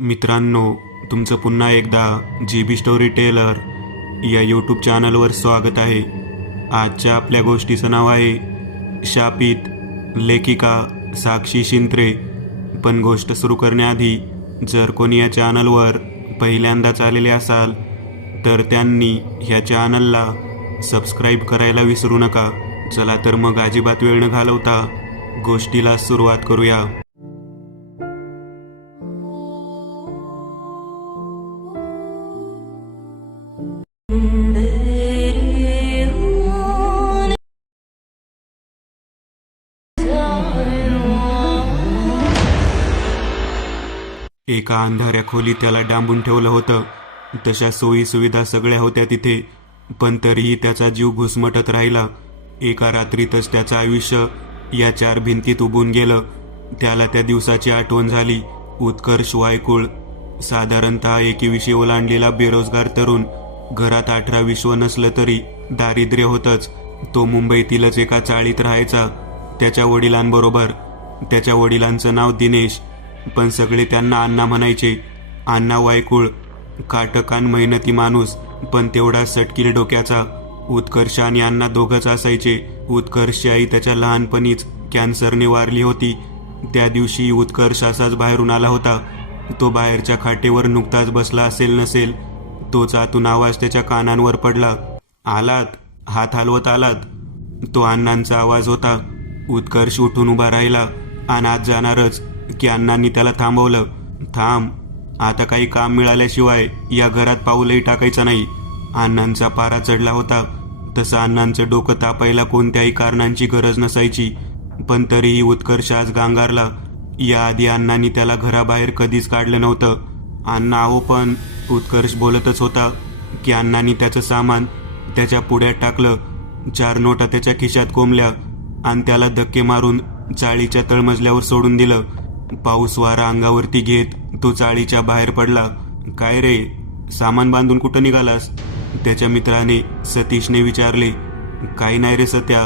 मित्रांनो, तुमचं पुन्हा एकदा GB स्टोरी टेलर या यूट्यूब चॅनलवर स्वागत आहे. आजच्या आपल्या गोष्टीचं नाव आहे शापित, लेखिका साक्षी शिंत्रे. पण गोष्ट सुरू करण्याआधी जर कोणी या चॅनलवर पहिल्यांदाच आलेले असाल तर त्यांनी ह्या चॅनलला सबस्क्राईब करायला विसरू नका. चला तर मग अजिबात वेळ न घालवता गोष्टीला सुरुवात करूया. एका अंधाऱ्या खोलीत त्याला डांबून ठेवलं होतं. तशा सोयी सुविधा सगळ्या होत्या तिथे, पण तरीही त्याचा जीव घुसमटत राहिला. एका रात्रीतच त्याचं आयुष्य या 4 भिंतीत उभून गेलं. त्याला त्या दिवसाची आठवण झाली. उत्कर्ष वायकुळ, साधारणतः 21 ओलांडलेला बेरोजगार तरुण. घरात 18-20 नसलं तरी दारिद्र्य होतंच. तो मुंबईतीलच एका चाळीत राहायचा त्याच्या वडिलांबरोबर. त्याच्या वडिलांचं नाव दिनेश, पण सगळे त्यांना अण्णा म्हणायचे. अण्णा वायकुळ, काटकान मेहनती माणूस, पण तेवढा सटकील डोक्याचा. उत्कर्ष आणि अण्णा दोघंच असायचे. उत्कर्षची आई त्याच्या लहानपणीच कॅन्सरने वारली होती. त्या दिवशी उत्कर्ष असाच बाहेरून आला होता. तो बाहेरच्या खाटेवर नुकताच बसला असेल नसेल, तोच आतून आवाज त्याच्या कानांवर पडला. आलात? हात हलवत आलात? तो अण्णांचा आवाज होता. उत्कर्ष उठून उभा राहिला आणि आत जाणारच की अण्णांनी त्याला थांबवलं. थांब, आता काही काम मिळाल्याशिवाय या घरात पाऊलही टाकायचं नाही. अण्णांचा पारा चढला होता. तसं अण्णांचं डोकं तापायला कोणत्याही कारणांची गरज नसायची, पण तरीही उत्कर्ष आज गांगारला. याआधी अण्णांनी त्याला घराबाहेर कधीच काढलं नव्हतं. अण्णा अहो पण, उत्कर्ष बोलतच होता की अण्णांनी त्याचं सामान त्याच्या पुढ्यात टाकलं. 4 नोटा त्याच्या खिशात कोंबल्या आणि त्याला धक्के मारून चाळीच्या तळमजल्यावर सोडून दिलं. पाऊस वारा अंगावरती घेत तो चाळीच्या बाहेर पडला. काय रे, सामान बांधून कुठं निघालास? त्याच्या मित्राने सतीशने विचारले. काही नाही रे सत्या,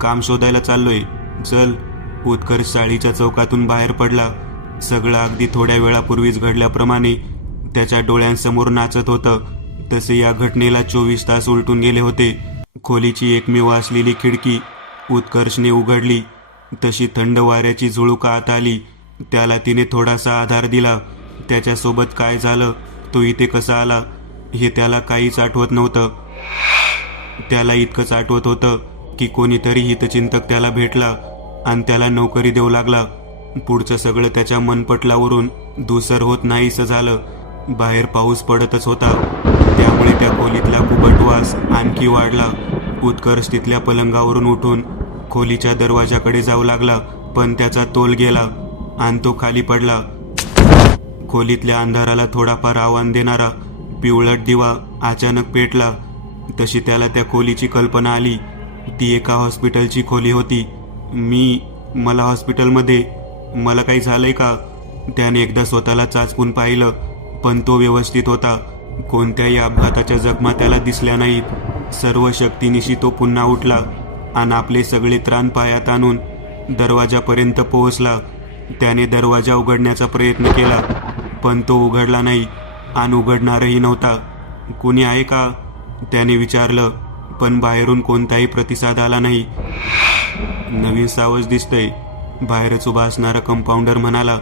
काम शोधायला चाललोय, चल. उत्कर्ष चाळीच्या चौकातून बाहेर पडला. सगळं अगदी थोड्या वेळापूर्वीच घडल्याप्रमाणे त्याच्या डोळ्यांसमोर नाचत होतं. तसे या घटनेला 24 तास उलटून गेले होते. खोलीची एकमेव असलेली खिडकी उत्कर्षने उघडली. तशी थंड वाऱ्याची झुळूक आत आली. त्याला तिने थोडासा आधार दिला. त्याच्यासोबत काय झालं, तो इथे कसा आला, हे त्याला काहीच आठवत नव्हतं. त्याला इतकंच आठवत होतं की कोणीतरी हितचिंतक त्याला भेटला आणि त्याला नोकरी देऊ लागला. पुढचं सगळं त्याच्या मनपटलावरून धूसर होत नाहीसं झालं. बाहेर पाऊस पडतच होता, त्यामुळे त्या खोलीतला कुबट वास आणखी वाढला. उत्कर्ष तिथल्या पलंगावरून उठून खोलीच्या दरवाजाकडे जाऊ लागला, पण त्याचा तोल गेला आणि तो खाली पडला. खोलीतल्या अंधाराला थोडाफार आव्हान देणारा पिवळट दिवा अचानक पेटला. तशी त्याला त्या खोलीची कल्पना आली. ती एका हॉस्पिटलची खोली होती. मला हॉस्पिटलमध्ये, मला काही झालंय का? त्याने एकदा स्वतःला चाचपून पाहिलं, पण तो व्यवस्थित होता. कोणत्याही अपघाताच्या जखमा त्याला दिसल्या नाहीत. सर्व शक्तीनिशी तो पुन्हा उठला आणि आपले सगळे त्राण पायात आणून दरवाजापर्यंत पोहोचला. त्याने दरवाजा उघडण्याचा प्रयत्न केला, पण तो उघडला नाही आणि उघडणारही नव्हता. कुणी आहे का? त्याने विचारलं, पण बाहेरून कोणताही प्रतिसाद आला नाही. नवीन सावज दिसतंय, बाहेरच उभा असणारा कंपाऊंडर म्हणाला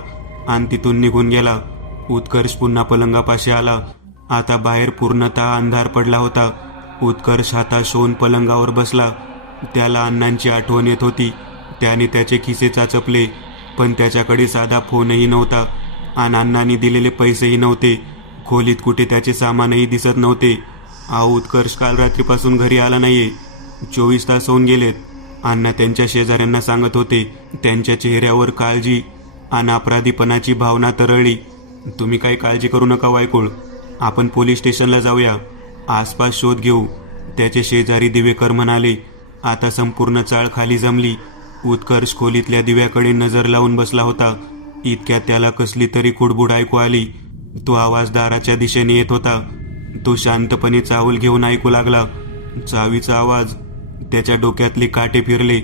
आणि तिथून निघून गेला. उत्कर्ष पुन्हा पलंगापाशी आला. आता बाहेर पूर्णतः अंधार पडला होता. उत्कर्ष हाताश होऊन पलंगावर बसला. त्याला अण्णांची आठवण येत होती. त्याने त्याचे खिसे चाचपले, पण त्याच्याकडे साधा फोनही नव्हता आणि अण्णांनी दिलेले पैसेही नव्हते. खोलीत कुठे त्याचे सामानही दिसत नव्हते. उत्कर्ष काल रात्रीपासून घरी आला नाहीये. 24 तास होऊन गेलेत, अण्णा त्यांच्या शेजाऱ्यांना सांगत होते. त्यांच्या चेहऱ्यावर काळजी आणि अपराधीपणाची भावना तरळली. तुम्ही काही काळजी करू नका वायकुळ, आपण पोलीस स्टेशनला जाऊया, आसपास शोध घेऊ, त्याचे शेजारी दिवेकर म्हणाले. आता संपूर्ण चाळ खाली जमली. उत्कर्ष खोलीतल्या दिव्याकडे नजर लावून बसला होता. इतक्यात त्याला कसली तरी कुडबुड ऐकू आली. तो आवाज दाराच्या दिशेने येत होता. तो शांतपणे चाहूल घेऊन ऐकू लागला. चावीचा आवाज. त्याच्या डोक्यातले काटे फिरले.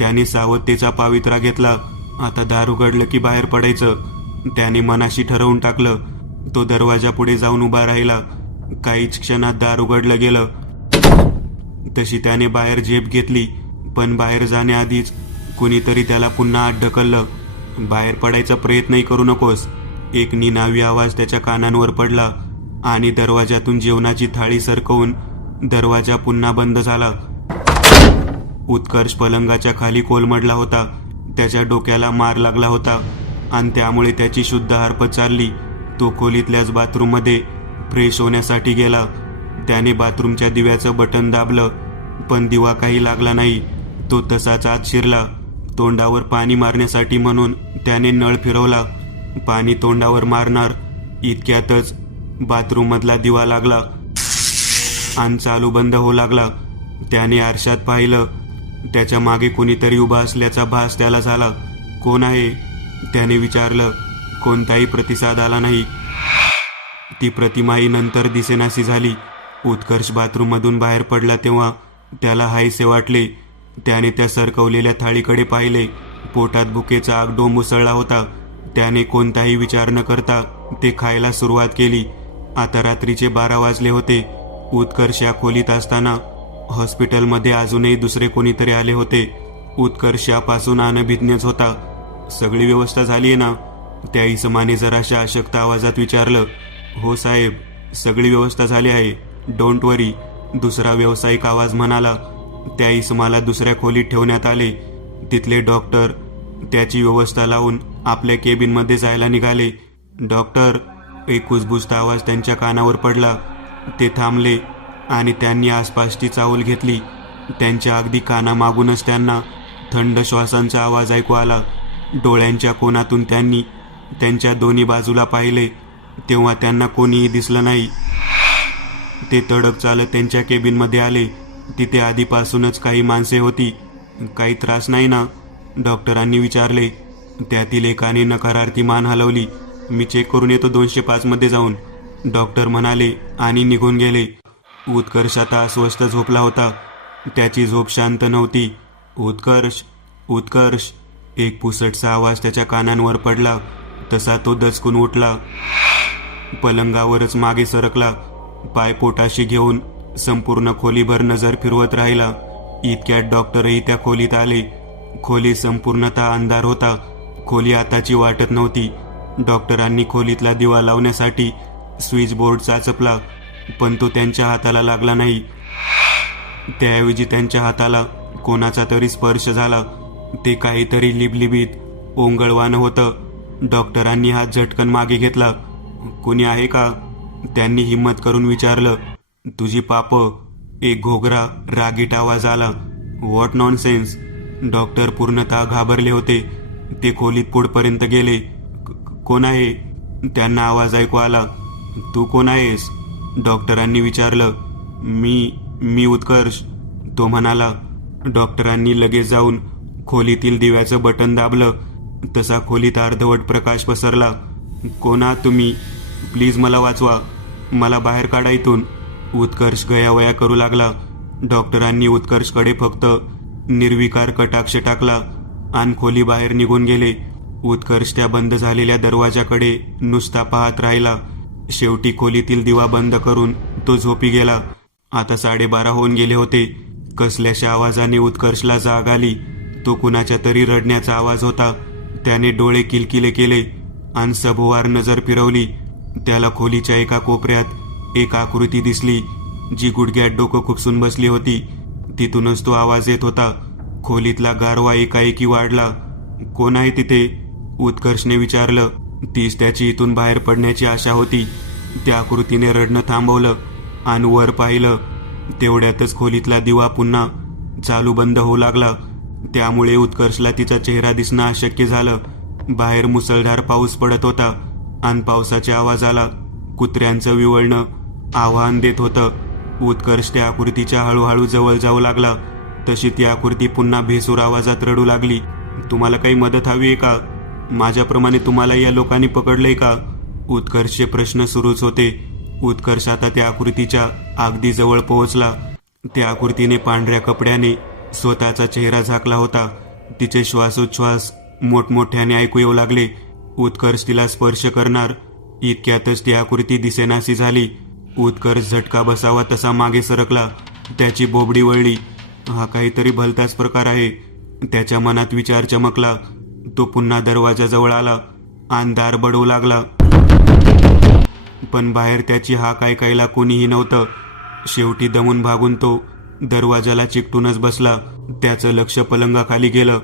त्याने सावधतेचा पावित्रा घेतला. आता दार उघडलं की बाहेर पडायचं. त्याने मनाशी ठरवून टाकलं. तो दरवाजा पुढे जाऊन उभा राहिला. काहीच क्षणात दार उघडलं गेलं. तशी त्याने बाहेर झेप घेतली, पण बाहेर जाण्याआधीच कुणीतरी त्याला पुन्हा आत ढकललं. बाहेर पडायचा प्रयत्नही करू नकोस. एक निनावी आवाज त्याच्या कानांवर पडला आणि दरवाजातून जेवणाची थाळी सरकवून दरवाजा पुन्हा बंद झाला. उत्कर्ष पलंगाच्या खाली कोलमडला होता. त्याच्या डोक्याला मार लागला होता आणि त्यामुळे त्याची शुद्ध हरपत चालली. तो खोलीतल्याच बाथरूममध्ये फ्रेश होण्यासाठी गेला. त्याने बाथरूमच्या दिव्याचं बटन दाबलं, पण दिवा काही लागला नाही. तो तसाच आत शिरला. तोंडावर पाणी मारण्यासाठी म्हणून त्याने नळ फिरवला. पाणी तोंडावर मारणार इतक्यातच बाथरूममधला दिवा लागला आणि चालू बंद होऊ लागला. त्याने आरशात पाहिलं. त्याच्या मागे कोणीतरी उभा असल्याचा भास त्याला झाला. कोण आहे? त्याने विचारलं. कोणताही प्रतिसाद आला नाही. ती प्रतिमाही नंतर दिसेनाशी झाली. उत्कर्ष बाथरूममधून बाहेर पडला तेव्हा त्याला हायसे वाटले. त्याने त्या सरकवलेल्या थाळीकडे पाहिले. पोटात भुकेचा आगडोंब उसळला होता. त्याने कोणताही विचार न करता ते खायला सुरुवात केली. आता रात्रीचे 12 वाजले होते. उत्कर्ष या खोलीत असताना हॉस्पिटलमध्ये अजूनही दुसरे कोणीतरी आले होते. उत्कर्ष यापासून अनभिज्ञच होता. सगळी व्यवस्था झाली आहे ना? त्या इसमाने जराशा अशक्त आवाजात विचारलं. हो साहेब, सगळी व्यवस्था झाली आहे, डोंट वरी, दुसरा व्यावसायिक आवाज म्हणाला. त्या इसमाला दुसऱ्या खोलीत ठेवण्यात आले. तिथले डॉक्टर त्याची व्यवस्था लावून आपल्या केबिनमध्ये जायला निघाले. डॉक्टर, एक कुजबुजता आवाज त्यांच्या कानावर पडला. ते थांबले आणि त्यांनी आसपासची चावल घेतली. त्यांच्या अगदी कानामागूनच त्यांना थंड श्वासांचा आवाज ऐकू आला. डोळ्यांच्या कोनातून त्यांनी त्यांच्या दोन्ही बाजूला पाहिले तेव्हा त्यांना कोणीही दिसलं नाही. ते तडक चालत त्यांच्या केबिनमध्ये आले. तिथे आधीपासूनच काही माणसे होती. काही त्रास नाही ना? डॉक्टरांनी विचारले. त्यातील एकाने नकारार्थी मान हलवली. मी चेक करून येतो 205 मध्ये जाऊन, डॉक्टर म्हणाले आणि निघून गेले. उत्कर्ष आता अस्वस्थ झोपला होता. त्याची झोप शांत नव्हती. उत्कर्ष, उत्कर्ष, एक पुसटसा आवाज त्याच्या कानांवर पडला. तसा तो दचकून उठला. पलंगावरच मागे सरकला. पाय पोटाशी घेऊन संपूर्ण खोलीभर नजर फिरवत राहिला. इतक्यात डॉक्टरही त्या खोलीत आले. खोली संपूर्णतः अंधार होता. खोली आताची वाटत नव्हती. डॉक्टरांनी खोलीतला दिवा लावण्यासाठी स्विच बोर्ड चाचपला, पण तो त्यांच्या हाताला लागला नाही. त्याऐवजी त्यांच्या हाताला कोणाचा तरी स्पर्श झाला. ते काहीतरी लिबलिबीत ओंगळवाणं होतं. डॉक्टरांनी हात झटकन मागे घेतला. कुणी आहे का? त्यांनी हिम्मत करून विचारलं. तुझी पाप, एक घोगरा रागीट आवाज आला. What nonsense? डॉक्टर पूर्णतः घाबरले होते. ते खोलीत पुढपर्यंत गेले. कोण आहे? त्यांना आवाज ऐकू आला. तू कोण आहेस? डॉक्टरांनी विचारलं. मी उत्कर्ष, तो म्हणाला. डॉक्टरांनी लगेच जाऊन खोलीतील दिव्याचं बटन दाबलं. तसा खोलीत अर्धवट प्रकाश पसरला. कोण आहात तुम्ही? प्लीज मला वाचवा, मला बाहेर काढा इथून. उत्कर्ष गयावया करू लागला. डॉक्टरांनी उत्कर्षकडे फक्त निर्विकार कटाक्ष टाकला आणि खोली बाहेर निघून गेले. उत्कर्ष त्या बंद झालेल्या दरवाजाकडे नुसता पाहत राहिला. शेवटी खोलीतील दिवा बंद करून तो झोपी गेला. आता 12:30 होऊन गेले होते. कसल्याशा आवाजाने उत्कर्षला जाग आली. तो कुणाच्या तरी रडण्याचा आवाज होता. त्याने डोळे किलकिले केले आणि सभोवार नजर फिरवली. त्याला खोलीच्या एका कोपऱ्यात एक आकृती दिसली, जी गुडघ्यात डोकं खुपसून बसली होती. तिथूनच तो आवाज येत होता. खोलीतला गारवा एकाएकी वाढला. कोण आहे तिथे? उत्कर्षने विचारलं. तीच त्याची इथून बाहेर पडण्याची आशा होती. त्या आकृतीने रडणं थांबवलं आणि वर पाहिलं. तेवढ्यातच खोलीतला दिवा पुन्हा चालू बंद होऊ लागला. त्यामुळे उत्कर्षला तिचा चेहरा दिसणं अशक्य झालं. बाहेर मुसळधार पाऊस पडत होता आणि पावसाच्या आवाजाला कुत्र्यांचं विवळणं आव्हान देत होतं. उत्कर्ष त्या आकृतीच्या हळूहळू जवळ जाऊ लागला. तशी ती आकृती पुन्हा भेसूर आवाजात रडू लागली. तुम्हाला काही मदत हवी आहे का? माझ्याप्रमाणे तुम्हाला या लोकांनी पकडलंय का? उत्कर्षचे प्रश्न सुरूच होते. उत्कर्ष आता त्या आकृतीच्या अगदी जवळ पोहोचला. त्या आकृतीने पांढऱ्या कपड्याने स्वतःचा चेहरा झाकला होता. तिचे श्वासोच्छ्वास मोठमोठ्याने ऐकू येऊ लागले. उत्कर्ष तिला स्पर्श करणार. इतक्यातच ती आकृती दिसेनाशी झाली. उत्कर्ष झटका बसावा तसा मागे सरकला. त्याची बोबडी वळली. हा काहीतरी भलताच प्रकार आहे. त्याच्या मनात विचार चमकला. तो पुन्हा दरवाजाजवळ आला आणि दार बडवू लागला. पण बाहेर त्याची हाक ऐकायला कोणीही नव्हतं. शेवटी दमून भागून तो दरवाजाला चिकटूनच बसला. त्याचं लक्ष पलंगाखाली गेलं.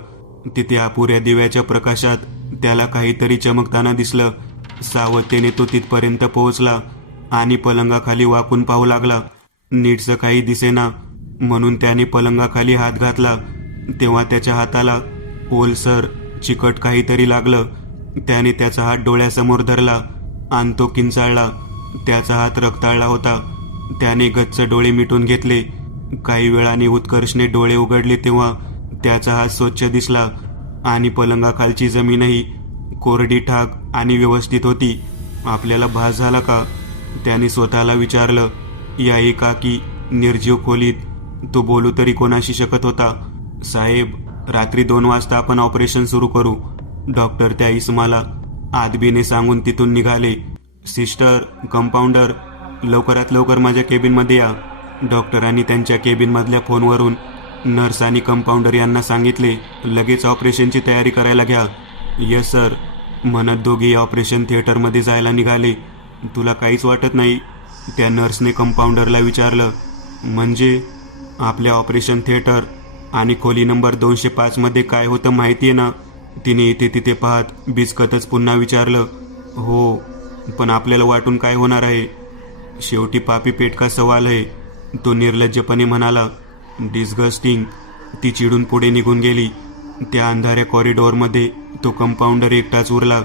तिथे अपुऱ्या दिव्याच्या प्रकाशात त्याला काहीतरी चमकताना दिसलं. सावधतेने तो तिथपर्यंत पोहोचला आणि पलंगाखाली वाकून पाहू लागला. नीटसं काही दिसेना म्हणून त्याने पलंगाखाली हात घातला. तेव्हा त्याच्या हाताला ओलसर चिकट काहीतरी लागलं. त्याने त्याचा हात डोळ्यासमोर धरला आणि तो किंचाळला. त्याचा हात रक्ताळला होता. त्याने गच्च डोळे मिटून घेतले. काही वेळाने उत्कर्षने डोळे उघडले तेव्हा त्याचा हात स्वच्छ दिसला आणि पलंगाखालची जमीनही कोरडी ठाक आणि व्यवस्थित होती. आपल्याला भास झाला का? त्याने स्वतःला विचारलं. या एकाकी निर्जीव खोलीत तो बोलू तरी कोणाशी शकत होता? साहेब, रात्री 2 वाजता आपण ऑपरेशन सुरू करू, डॉक्टर त्या इसमाला आदबीने सांगून तिथून निघाले. सिस्टर, कंपाऊंडर, लवकरात लवकर माझ्या केबिनमध्ये या. डॉक्टरांनी त्यांच्या केबिनमधल्या फोनवरून नर्स आणि कंपाऊंडर यांना सांगितले. लगेच ऑपरेशनची तयारी करायला घ्या. यस सर, म्हणत दोघेही ऑपरेशन थिएटरमध्ये जायला निघाले. तुला काहीच वाटत नाही? त्या नर्सने कंपाऊंडरला विचारलं. म्हणजे आपल्या ऑपरेशन थिएटर आणि खोली नंबर 205 मध्ये काय होतं माहिती आहे ना? तिने इथे तिथे पाहत बिचकतच पुन्हा विचारलं. हो, पण आपल्याला वाटून काय होणार आहे? शेवटी पापी पेट का सवाल आहे, तो निर्लज्जपणे म्हणाला. डिस्गस्टिंग. ती चिडून पुढे निघून गेली. त्या अंधाऱ्या कॉरिडॉरमध्ये तो कंपाऊंडर एकटाच उरला.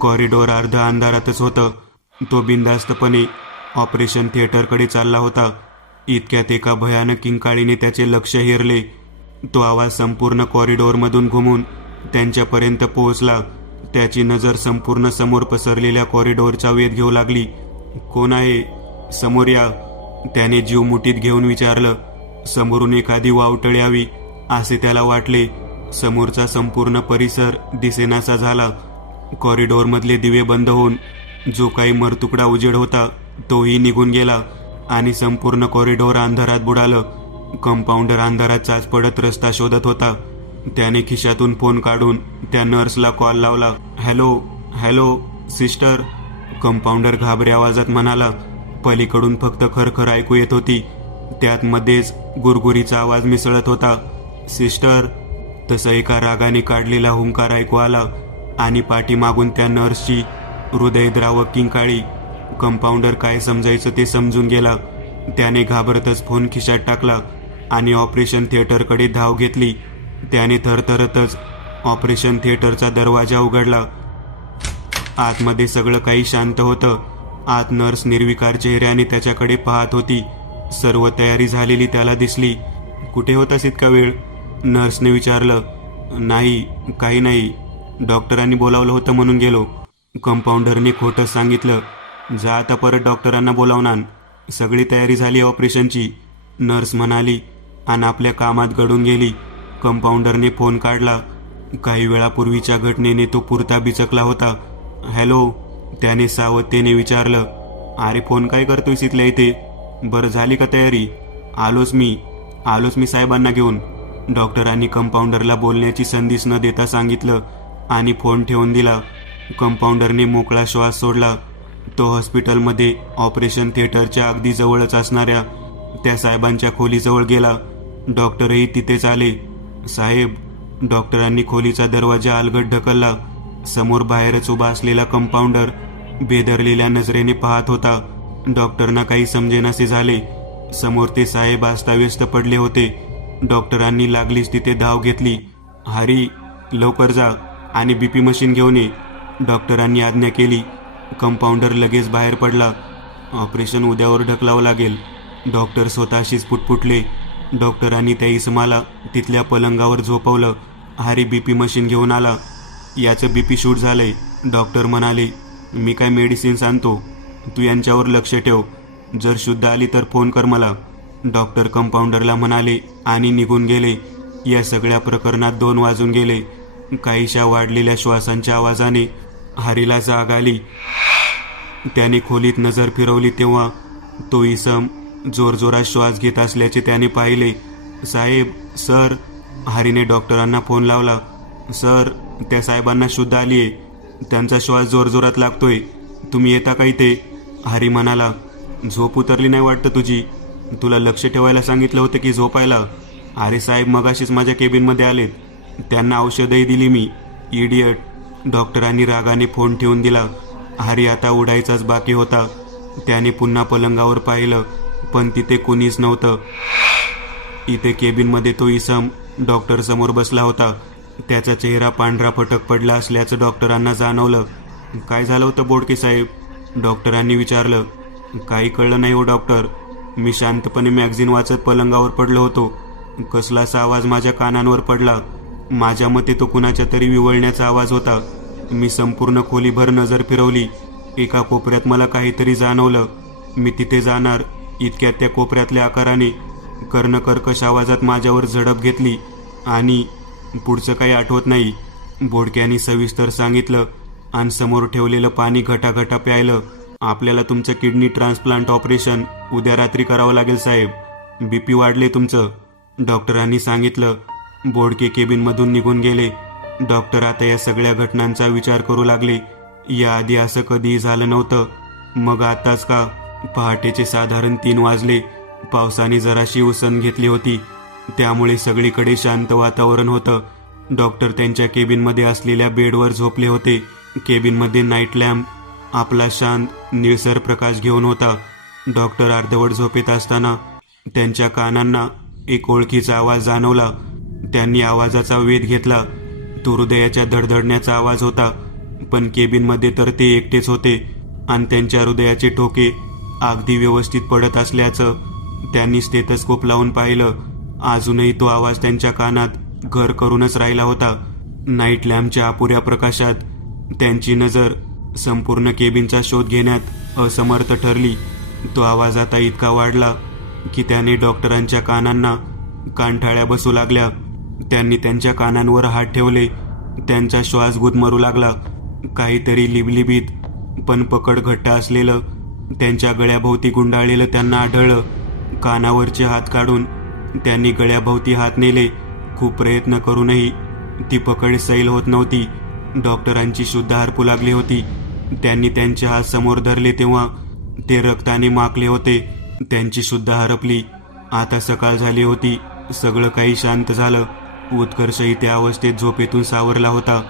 कॉरिडॉर अर्धा अंधारातच होतं. तो बिनधास्तपणे ऑपरेशन थिएटरकडे चालला होता. इतक्यात एका भयानक किंकाळीने त्याचे लक्ष हेरले. तो आवाज संपूर्ण कॉरिडॉरमधून घुमून त्यांच्यापर्यंत पोहोचला. त्याची नजर संपूर्ण समोर पसरलेल्या कॉरिडॉरचा वेध घेऊ लागली. कोण आहे? समोर या, त्याने जीव मुठीत घेऊन विचारलं. समोरून एखादी वावटळ यावी असे त्याला वाटले. समोरचा संपूर्ण परिसर दिसेनासा झाला. कॉरिडॉरमधले दिवे बंद होऊन जो काही मरतुकडा उजेड होता तोही निघून गेला आणि संपूर्ण कॉरिडॉर अंधारात बुडालं. कंपाऊंडर अंधारात चाच पडत रस्ता शोधत होता. त्याने खिशातून फोन काढून त्या नर्सला कॉल लावला. हॅलो हॅलो सिस्टर, कंपाऊंडर घाबऱ्या आवाजात म्हणाला. पलीकडून फक्त खरखर ऐकू येत होती. त्यात मध्येच गुरगुरीचा आवाज मिसळत होता. सिस्टर. तसं एका रागाने काढलेला हुंकार ऐकू आला आणि पाठीमागून त्या नर्सची हृदयद्रावक किंकाळी. कंपाऊंडर काय समजायचं ते समजून गेला. त्याने घाबरतच फोन खिशात टाकला आणि ऑपरेशन थिएटरकडे धाव घेतली. त्याने थरथरतच ऑपरेशन थिएटरचा दरवाजा उघडला. आतमध्ये सगळं काही शांत होतं. आत नर्स निर्विकार चेहऱ्याने त्याच्याकडे पाहत होती. सर्व तयारी झालेली त्याला दिसली. कुठे होतास इतका वेळ? नर्सने विचारलं. नाही, काही नाही, डॉक्टरांनी बोलावलं होतं म्हणून गेलो. कंपाऊंडरने खोटं सांगितलं. जा आता परत डॉक्टरांना बोलावून आण. सगळी तयारी झाली ऑपरेशनची, नर्स म्हणाली आणि आपल्या कामात गडून गेली. कंपाऊंडरने फोन काढला. काही वेळापूर्वीच्या घटनेने तो पुरता बिचकला होता. हॅलो, त्याने सावधतेने विचारलं. अरे फोन काय करतोयस इथल्या इथे? बरं, झाली का तयारी? आलोच मी साहेबांना घेऊन, डॉक्टरांनी कंपाऊंडरला बोलण्याची संधीच न देता सांगितलं आणि फोन ठेवून दिला. कंपाऊंडरने मोकळा श्वास सोडला. तो हॉस्पिटलमध्ये ऑपरेशन थिएटरच्या अगदी जवळच असणाऱ्या त्या साहेबांच्या खोलीजवळ गेला. डॉक्टरही तिथेच आले. साहेब, डॉक्टरांनी खोलीचा दरवाजा अलगद ढकलला. समोर बाहेरच उभा असलेला कंपाऊंडर बेदरलेल्या नजरेने पाहत होता. डॉक्टरना काही समजेनासे झाले. समोर ते साहेब अस्ताव्यस्त पडले होते. डॉक्टरांनी लागलीच तिथे धाव घेतली. हरी, लवकर जा आणि बीपी मशीन घेऊन ये, डॉक्टरांनी आज्ञा केली. कंपाऊंडर लगेच बाहेर पडला. ऑपरेशन उद्यावर ढकलावं लागेल, डॉक्टर स्वतःशीच पुटपुटले. डॉक्टरांनी त्या इसमाला तिथल्या पलंगावर झोपवलं. हरी बीपी मशीन घेऊन आला. याचं बीपी शूट झालंय, डॉक्टर म्हणाले. मी काय मेडिसिन्स आणतो, तू यांच्यावर लक्ष ठेव. जर शुद्ध आली तर फोन कर मला, डॉक्टर कंपाऊंडरला म्हणाले आणि निघून गेले. या सगळ्या प्रकरणात 2 वाजून गेले. काहीशा वाढलेल्या श्वासांच्या आवाजाने हरीला जाग आली. त्याने खोलीत नजर फिरवली तेव्हा तो इसम जोरजोरात श्वास घेत असल्याचे त्याने पाहिले. साहेब, सर. हरीने डॉक्टरांना फोन लावला. सर, त्या साहेबांना शुद्ध आलीये. त्यांचा श्वास जोरजोरात लागतोय. तुम्ही येता का इथे? हरी म्हणाला. झोप उतरली नाही वाटतं तुझी. तुला लक्ष ठेवायला सांगितलं होतं की झोपायला? अरे साहेब मगाशीच माझ्या केबिनमध्ये आलेत. त्यांना औषधही दिली मी. इडियट. डॉक्टरांनी रागाने फोन ठेवून दिला. हरी आता उडायचाच बाकी होता. त्याने पुन्हा पलंगावर पाहिलं पण तिथे कोणीच नव्हतं. इथे केबिनमध्ये तो इसम डॉक्टर समोर बसला होता. त्याचा चेहरा पांढरा फटक पडला असल्याचं डॉक्टरांना जाणवलं. काय झालं होतं बोडके साहेब? डॉक्टरांनी विचारलं. काही कळलं नाही हो डॉक्टर. मी शांतपणे मॅगझिन वाचत पलंगावर पडलो होतो. कसलासा आवाज माझ्या कानांवर पडला. माझ्या मते तो कुणाच्या तरी विवळण्याचा आवाज होता. मी संपूर्ण खोलीभर नजर फिरवली. एका कोपऱ्यात मला काहीतरी जाणवलं. मी तिथे जाणार इतक्यात त्या कोपऱ्यातल्या आकाराने कर्णकर्कश आवाजात माझ्यावर झडप घेतली आणि पुढचं काही आठवत नाही. बोडक्याने सविस्तर सांगितलं आणि समोर ठेवलेलं पाणी घटाघटा प्यायलं. आपल्याला तुमचं किडनी ट्रान्सप्लांट ऑपरेशन उद्या रात्री करावं लागेल साहेब. बीपी वाढले तुमचं, डॉक्टरांनी सांगितलं. बोडके केबिनमधून निघून गेले. डॉक्टर आता या सगळ्या घटनांचा विचार करू लागले. याआधी असं कधीही झालं नव्हतं. मग आताच का? पहाटेचे साधारण 3 वाजले. पावसाने जराशी उसण घेतली होती. त्यामुळे सगळीकडे शांत वातावरण होतं. डॉक्टर त्यांच्या केबिनमध्ये असलेल्या बेडवर झोपले होते. केबिनमध्ये नाईट लॅम्प आपला शांत निळसर प्रकाश घेऊन होता. डॉक्टर अर्धवट झोपेत असताना त्यांच्या कानांना एक ओळखीचा आवाज जाणवला. त्यांनी आवाजाचा वेध घेतला. तो हृदयाच्या धडधडण्याचा आवाज होता. पण केबिनमध्ये तर ते एकटेच होते आणि त्यांच्या हृदयाचे ठोके अगदी व्यवस्थित पडत असल्याचं त्यांनी स्टेथोस्कोप लावून पाहिलं. अजूनही तो आवाज त्यांच्या कानात घर करूनच राहिला होता. नाईट लॅम्पच्या अपुऱ्या प्रकाशात त्यांची नजर संपूर्ण केबिनचा शोध घेण्यात असमर्थ ठरली. तो आवाज आता इतका वाढला की त्याने डॉक्टरांच्या कानांना कानठाळ्या बसू लागल्या. त्यांनी त्यांच्या कानांवर हात ठेवले. त्यांचा श्वास गुदमरू लागला. काहीतरी लिबलिबीत पण पकड घट्ट असलेलं त्यांच्या गळ्याभोवती गुंडाळलेलं त्यांना आढळलं. कानावरचे हात काढून त्यांनी गळ्याभोवती हात नेले. खूप प्रयत्न करूनही ती पकड सैल होत नव्हती. डॉक्टरांची शुद्ध हरपू लागली होती. त्यांनी त्यांचे हात समोर धरले तेव्हा ते रक्ताने माखले होते. त्यांची शुद्ध हरपली. आता सकाळ झाली होती. सगळं काही शांत झालं. उत्कर्षही त्या अवस्थेत झोपेतून सावरला होता.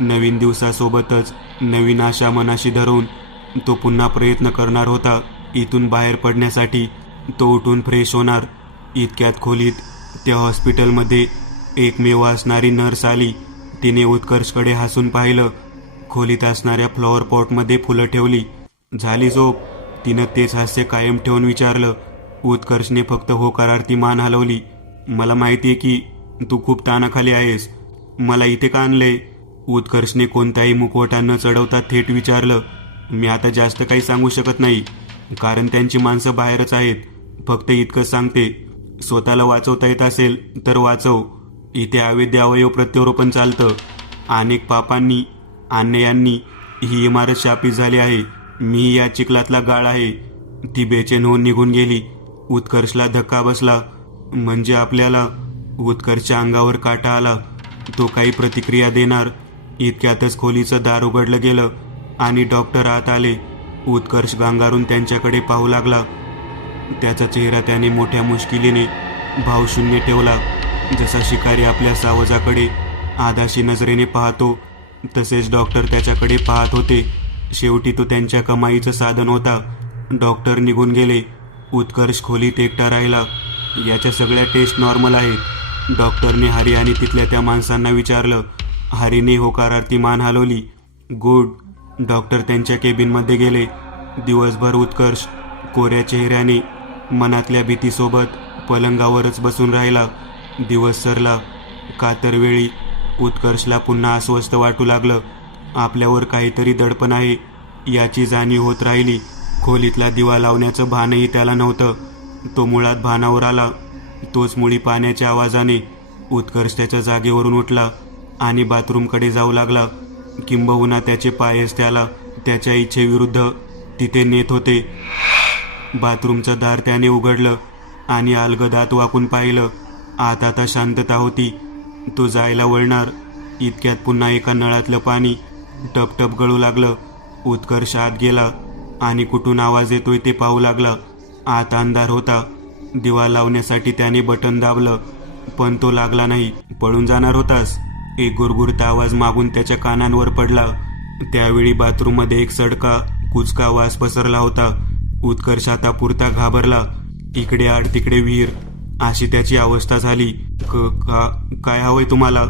नवीन दिवसासोबतच नवीन आशा मनाशी धरून तो पुन्हा प्रयत्न करणार होता. इथून बाहेर पडण्यासाठी तो उठून फ्रेश होणार. इतक्यात खोलीत त्या हॉस्पिटलमध्ये एकमेव असणारी नर्स आली. तिने उत्कर्षकडे हसून पाहिलं. खोलीत असणाऱ्या फ्लॉवर पॉटमध्ये फुलं ठेवली. झाली झोप? तिनं तेच हास्य कायम ठेवून विचारलं. उत्कर्षने फक्त होकारार्थी मान हलवली. मला माहिती आहे की तू खूप ताणाखाली आहेस. मला इथे का आणलंय? उत्कर्षने कोणताही मुखवटा न चढवता थेट विचारलं. मी आता जास्त काही सांगू शकत नाही कारण त्यांची माणसं बाहेरच आहेत. फक्त इतकंच सांगते, स्वतःला वाचवता येत असेल तर वाचव. इथे अवैध अवयव प्रत्यारोपण चालतं. अनेक पापांनी अन्यायांनी ही इमारत शापित झाली आहे. मी या चिखलातला गाळ आहे. ती बेचैन होऊन निघून गेली. उत्कर्षला धक्का बसला. म्हणजे आपल्याला? उत्कर्षच्या अंगावर काटा आला. तो काही प्रतिक्रिया देणार इतक्यातच खोलीचं दार उघडलं गेलं आणि डॉक्टर आत आले. उत्कर्ष गांगारून त्यांच्याकडे पाहू लागला. त्याचा चेहरा त्याने मोठ्या मुश्किलीने भावशून्य ठेवला. जसा शिकारी आपल्या सावजाकडे आधाशी नजरेने पाहतो तसेच डॉक्टर त्याच्याकडे पाहत होते. शेवटी तो त्यांच्या कमाईचं साधन होता. डॉक्टर निघून गेले. उत्कर्ष खोलीत एकटा राहिला. याच्या सगळ्या टेस्ट नॉर्मल आहेत. डॉक्टरने हरी आणि तिथल्या त्या माणसांना विचारलं. हरीने होकारार्थी मान हलवली. गुड. डॉक्टर त्यांच्या केबिनमध्ये गेले. दिवसभर उत्कर्ष कोऱ्या चेहऱ्याने मनातल्या भीतीसोबत पलंगावरच बसून राहिला. दिवस सरला. कातरवेळी उत्कर्षला पुन्हा अस्वस्थ वाटू लागलं. आपल्यावर काहीतरी दडपण आहे याची जाणीव होत राहिली. खोलीतला दिवा लावण्याचं भानही त्याला नव्हतं. तो मुळात भानावर आला. तोच मुळी पाण्याच्या आवाजाने उत्कर्ष त्याच्या जागेवरून उठला आणि बाथरूमकडे जाऊ लागला. किंबहुना त्याचे पायच त्याला त्याच्या इच्छेविरुद्ध तिथे नेत होते. बाथरूमचं दार त्याने उघडलं आणि अलगदात वाकून पाहिलं. आत आता शांतता होती. तो जायला वळणार इतक्यात पुन्हा एका नळातलं पाणी टपटप गळू लागलं. उत्कर्ष आत गेला आणि कुठून आवाज येतोय ते पाहू लागला. आत अंधार होता. दिवा लावण्यासाठी त्याने बटन दाबलं, पण तो लागला नाही. पळून जाणार होतास? एक गुरगुरता आवाज मागून त्याच्या कानांवर पडला. त्यावेळी बाथरूममध्ये एक सडका कुचका वास पसरला होता. उत्कर्ष आता पुरता घाबरला. इकडे आड तिकडे विहीर अशी त्याची अवस्था झाली. काय हवंय तुम्हाला?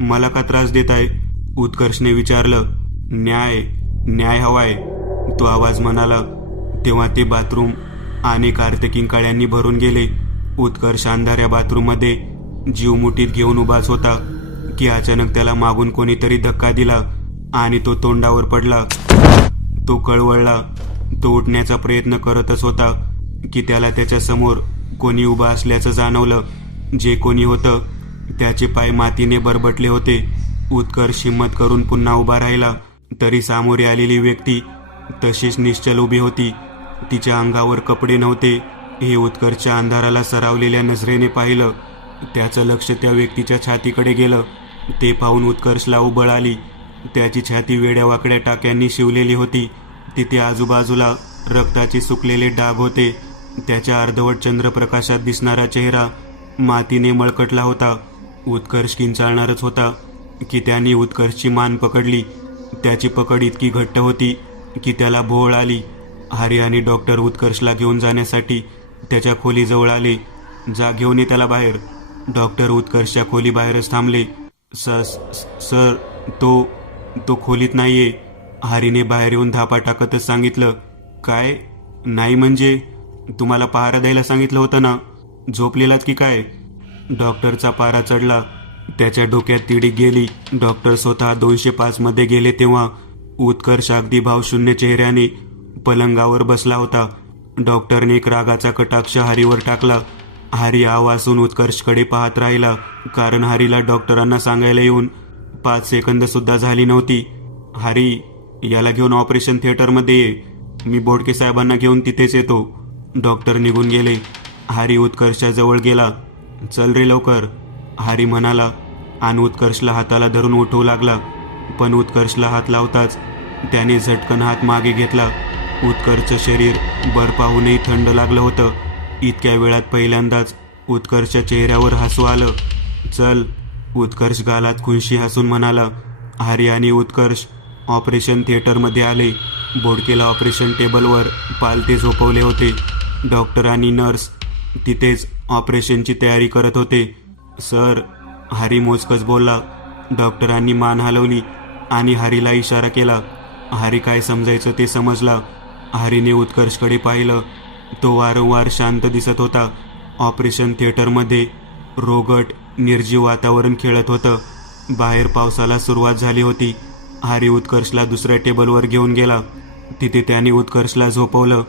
मला का त्रास देताय? उत्कर्षने विचारलं. न्याय हवाय, तो आवाज म्हणाला. तेव्हा ते बाथरूम आणि कार्तिकिंकाळ्यांनी भरून गेले. उत्कर्ष अंधाऱ्या बाथरूममध्ये जीव मुठीत घेऊन उभाच होता की अचानक त्याला मागून कोणीतरी धक्का दिला आणि तो तोंडावर पडला. तो कळवळला. तो उठण्याचा प्रयत्न करतच होता की त्याला त्याच्या समोर कोणी उभा असल्याचं जाणवलं. जे कोणी होतं त्याचे पाय मातीने बरबटले होते. उत्कर्ष हिम्मत करून पुन्हा उभा राहिला तरी सामोरे आलेली व्यक्ती तशीच निश्चल उभी होती. तिच्या अंगावर कपडे नव्हते. हे उत्कर्षच्या अंधाराला सरावलेल्या नजरेने पाहिलं. त्याचं लक्ष त्या व्यक्तीच्या छातीकडे गेलं. ते पाहून उत्कर्षला उबळ आली. त्याची छाती वेड्यावाकड्या टाक्यांनी शिवलेली होती. तिथे आजूबाजूला रक्ताचे सुकलेले डाग होते. त्याच्या अर्धवट चंद्रप्रकाशात दिसणारा चेहरा मातीने मळकटला होता. उत्कर्ष किंचाळणारच होता की त्याने उत्कर्षची मान पकडली. त्याची पकड इतकी घट्ट होती की त्याला भोवळ आली. हरी आणि डॉक्टर उत्कर्षला घेऊन जाण्यासाठी त्याच्या खोलीजवळ आले. जा, घेऊन ये त्याला बाहेर. डॉक्टर उत्कर्षच्या खोलीबाहेरच थांबले. सर, तो खोलीत नाहीये. हरीने बाहेर येऊन धापा टाकतच सांगितलं. काय नाही म्हणजे? तुम्हाला पहारा द्यायला सांगितलं होतं ना. झोपलेलात की काय? डॉक्टरचा पारा चढला. त्याच्या डोक्यात तिडीक गेली. डॉक्टर स्वतः 205 मध्ये गेले तेव्हा उत्कर्ष अगदी भावशून्य चेहऱ्याने पलंगावर बसला होता. डॉक्टरने एक रागाचा कटाक्ष हरीवर टाकला. हरी आवासून उत्कर्षकडे पाहत राहिला, कारण हरीला डॉक्टरांना सांगायला येऊन 5 सेकंद सुद्धा झाली नव्हती. हरी, याला घेऊन ऑपरेशन थिएटरमध्ये ये. मी बोडके साहेबांना घेऊन तिथेच येतो. डॉक्टर निघून गेले. हरी उत्कर्षच्या जवळ गेला. चल रे लवकर, हरी म्हणाला आणि उत्कर्षला हाताला धरून उठवू लागला. पण उत्कर्षला हात लावताच त्याने झटकन हात मागे घेतला. उत्कर्षचं शरीर बर्फाहूनही थंड लागलं होतं. इतक्या वेळात पहिल्यांदाच उत्कर्षच्या चेहऱ्यावर हसू आलं. चल, उत्कर्ष गालात खुनशी हसून म्हणाला. हरी आणि उत्कर्ष ऑपरेशन थिएटरमध्ये आले. बोडकेला ऑपरेशन टेबलवर पालथे झोपवले होते. डॉक्टर आणि नर्स तिथेच ऑपरेशनची तयारी करत होते. सर, हरी मोजकच बोलला. डॉक्टरांनी मान हलवली आणि हरीला इशारा केला. हरी काय समजायचं ते समजला. हरीने उत्कर्षकडे पाहिलं. तो वारंवार शांत दिसत होता. ऑपरेशन थिएटरमध्ये रोगट निर्जीव वातावरण खेळत होतं. बाहेर पावसाला सुरुवात झाली होती. हरी उत्कर्षला दुसऱ्या टेबलवर घेऊन गेला. तिथे त्याने उत्कर्षला झोपवलं.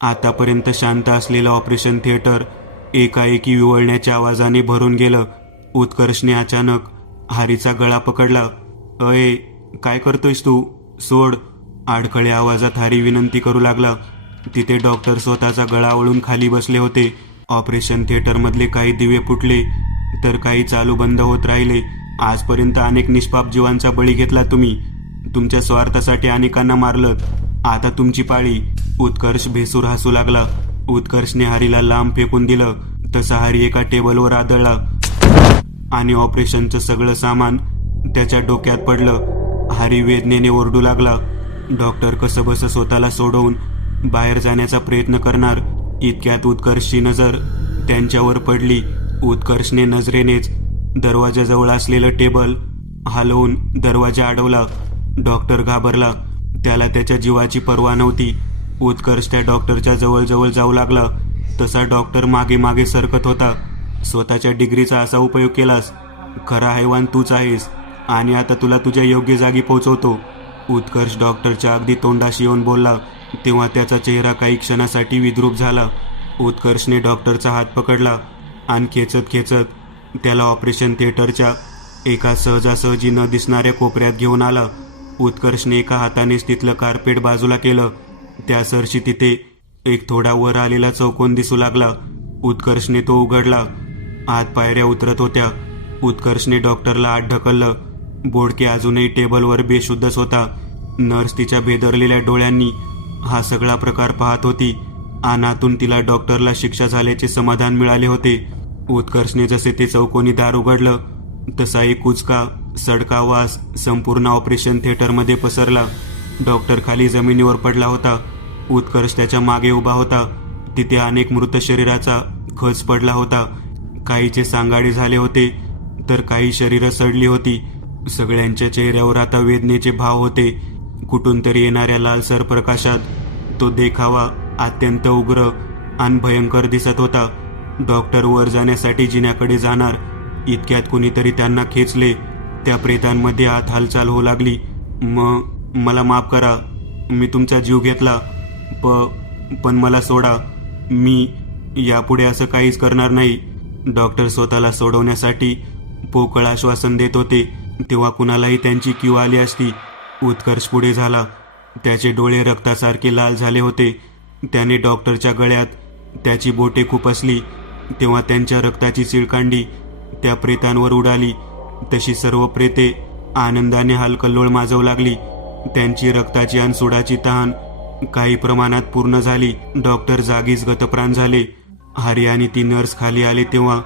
आतापर्यंत शांत असलेलं ऑपरेशन थिएटर एकाएकी विवळण्याच्या आवाजाने भरून गेलं. उत्कर्षने अचानक हरीचा गळा पकडला. अये, काय करतोयस तू? सोड. अडखळ्या आवाजात हरी विनंती करू लागला. तिथे डॉक्टर स्वतःचा गळा वळून खाली बसले होते. ऑपरेशन थिएटरमधले काही दिवे फुटले तर काही चालू बंद होत राहिले. आजपर्यंत अनेक निष्पाप जीवांचा बळी घेतला तुम्ही. तुमच्या स्वार्थासाठी अनेकांना मारलं. आता तुमची पाळी. उत्कर्ष भेसूर हसू लागला. उत्कर्षने हरीला लांब फेकून दिलं. तसा हरी एका टेबलवर आदळला आणि ऑपरेशनचं सगळं सामान त्याच्या डोक्यात पडलं. हरी वेदनेने ओरडू लागला. डॉक्टर कसंबसं स्वतःला सोडवून बाहेर जाण्याचा प्रयत्न करणार इतक्यात उत्कर्षची नजर त्यांच्यावर पडली. उत्कर्षने नजरेनेच दरवाजाजवळ असलेलं टेबल हलवून दरवाजा अडवला. डॉक्टर घाबरला. त्याला त्याच्या जीवाची पर्वा नव्हती. उत्कर्ष त्या डॉक्टरच्या जवळ जाऊ लागला. तसा डॉक्टर मागे मागे सरकत होता. स्वतःच्या डिग्रीचा असा उपयोग केलास. खरा हैवान तूच आहेस आणि आता तुला तुझ्या योग्य जागी पोहोचवतो. उत्कर्ष डॉक्टरच्या अगदी तोंडाशी येऊन बोलला. तेव्हा त्याचा चेहरा काही क्षणासाठी विद्रूप झाला. उत्कर्षने डॉक्टरचा हात पकडला आणि खेचत खेचत त्याला ऑपरेशन थिएटरच्या एका सहजासहजी न दिसणाऱ्या कोपऱ्यात घेऊन आला. उत्कर्षने एका हातानेच तिथलं कार्पेट बाजूला केलं. त्या सरशी तिथे एक थोडा वर आलेला चौकोन दिसू लागला. उत्कर्षने तो उघडला. आत पायऱ्या उतरत होत्या. उत्कर्षने डॉक्टरला आत ढकललं. बोडके अजूनही टेबलवर बेशुद्धच होता. नर्स तिच्या भेदरलेल्या डोळ्यांनी हा सगळा प्रकार पाहत होती. अनातून तिला डॉक्टरला शिक्षा झाल्याचे समाधान मिळाले होते. उत्कर्षने जसे ते चौकोनी दार उघडलं तसा एक कुचका सडका वास संपूर्ण ऑपरेशन थिएटरमध्ये पसरला. डॉक्टर खाली जमिनीवर पडला होता. उत्कर्ष त्याच्या मागे उभा होता. तिथे अनेक मृत शरीराचा खच पडला होता. काहीचे सांगाडे झाले होते तर काही शरीरं सडली होती. सगळ्यांच्या चेहऱ्यावर आता वेदनेचे भाव होते. कुठून तरी येणाऱ्या लालसर प्रकाशात तो देखावा अत्यंत उग्र आणि भयंकर दिसत होता. डॉक्टर वर जाण्यासाठी जिन्याकडे जाणार इतक्यात कुणीतरी त्यांना खेचले. त्या प्रेतांमध्ये आत हालचाल होऊ लागली. मला माफ करा, मी तुमचा जीव घेतला, पण मला सोडा, मी यापुढे असं काहीच करणार नाही. डॉक्टर स्वतःला सोडवण्यासाठी पोकळ आश्वासन देत होते तेव्हा कुणालाही त्यांची कीव आली असती. उत्कर्ष पुढे झाला. त्याचे डोळे रक्तासारखे लाल झाले होते. त्याने डॉक्टरच्या गळ्यात त्याची बोटे खुपसली तेव्हा त्यांच्या रक्ताची चिळकांडी त्या प्रेतांवर उडाली. तशी सर्व प्रेते आनंदाने हलकल्लोळ माजवू लागली. त्यांची रक्ताची आणि सुडाची तहान काही प्रमाणात पूर्ण झाली. डॉक्टर जागीच गतप्राण झाले. हरी आणि ती नर्स खाली आले तेव्हा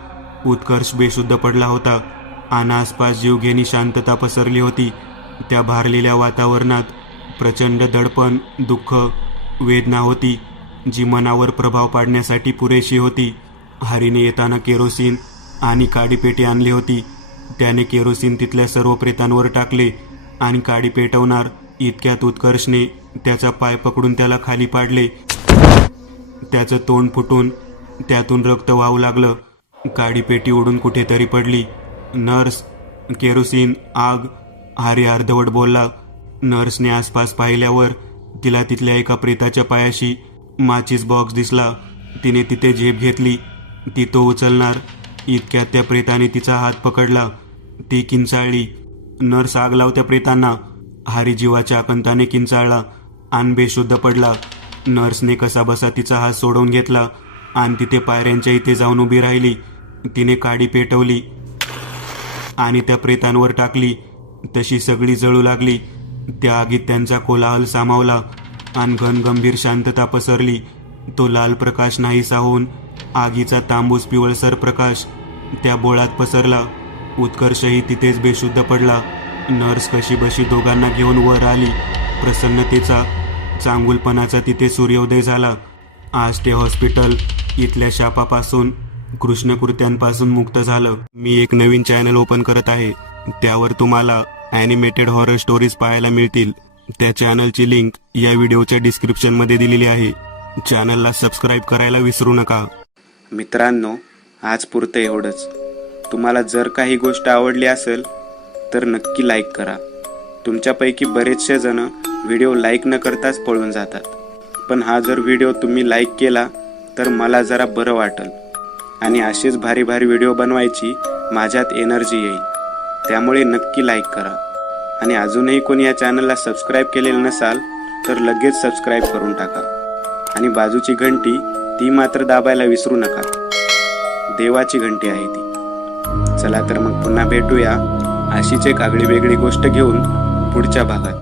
उत्कर्ष बेशुद्ध पडला होता आणि आसपास जीवघेणी शांतता पसरली होती. त्या भारलेल्या वातावरणात प्रचंड दडपण, दुःख, वेदना होती जी मनावर प्रभाव पाडण्यासाठी पुरेशी होती. हरीने येताना केरोसिन आणि काडीपेटी आणली होती. त्याने केरोसिन तिथल्या सर्व प्रेतांवर टाकले आणि काडी पेटवणार इतक्यात उत्कर्षने त्याचा पाय पकडून त्याला खाली पाडले. त्याचं तोंड फुटून त्यातून रक्त वाहू लागलं. काडीपेटी उडून कुठेतरी पडली. नर्स, केरोसिन, आग, हरी अर्धवट बोलला. नर्सने आसपास पाहिल्यावर तिला तिथल्या एका प्रेताच्या पायाशी माचीस बॉक्स दिसला. तिने तिथे झेप घेतली. ती तो उचलणार इतक्यात त्या प्रेताने तिचा हात पकडला. ती किंचाळली. नर्स, आग लाव त्या प्रेतांना. हरी जीवाच्या आकंताने किंचाळला आणि बेशुद्ध पडला. नर्सने कसाबसा तिचा हात सोडवून घेतला आणि तिथे पायऱ्यांच्या इथे जाऊन उभी राहिली. तिने काडी पेटवली आणि त्या प्रेतांवर टाकली. तशी सगळी जळू लागली. त्या आगीत त्यांचा कोलाहल सामावला आणि घनगंभीर शांतता पसरली. तो लाल प्रकाश नाहीसा होऊन आगीचा तांबूस पिवळसर प्रकाश त्या बोळात पसरला. उत्कर्षही तिथेच बेशुद्ध पडला. नर्स कशीबशी दोघांना घेऊन वर आली. प्रसन्नतेचा, चांगुलपणाचा तिथे सूर्योदय झाला. आज ते हॉस्पिटल इथल्या शापापासून, कृष्णकृत्यांपासून मुक्त झालं. मी एक नवीन चॅनल ओपन करत आहे. त्यावर तुम्हाला ॲनिमेटेड हॉरर स्टोरीज पाहायला मिळतील. त्या चॅनलची लिंक या व्हिडिओच्या डिस्क्रिप्शनमध्ये दिलेली आहे. चॅनलला सबस्क्राईब करायला विसरू नका. मित्रांनो, आज पुरतं एवढंच. तुम्हाला जर काही गोष्ट आवडली असेल तर नक्की लाईक करा. तुमच्यापैकी बरेचसे जण व्हिडिओ लाईक न करताच पळून जातात. पण हा जर व्हिडिओ तुम्ही लाईक केला तर मला जरा बरं वाटेल आणि असेच भारी भारी व्हिडिओ बनवायची माझ्यात एनर्जी येईल. त्यामुळे नक्की लाईक करा. आणि अजूनही कोणी या चॅनलला सबस्क्राईब केलेलं नसाल तर लगेच सबस्क्राईब करून टाका. आणि बाजूची घंटी ती मात्र दाबायला विसरू नका. देवाची घंटी आहे ती. चला तर मग पुन्हा भेटूया अशीच एक आगळी वेगळी गोष्ट घेऊन पुढच्या भागात.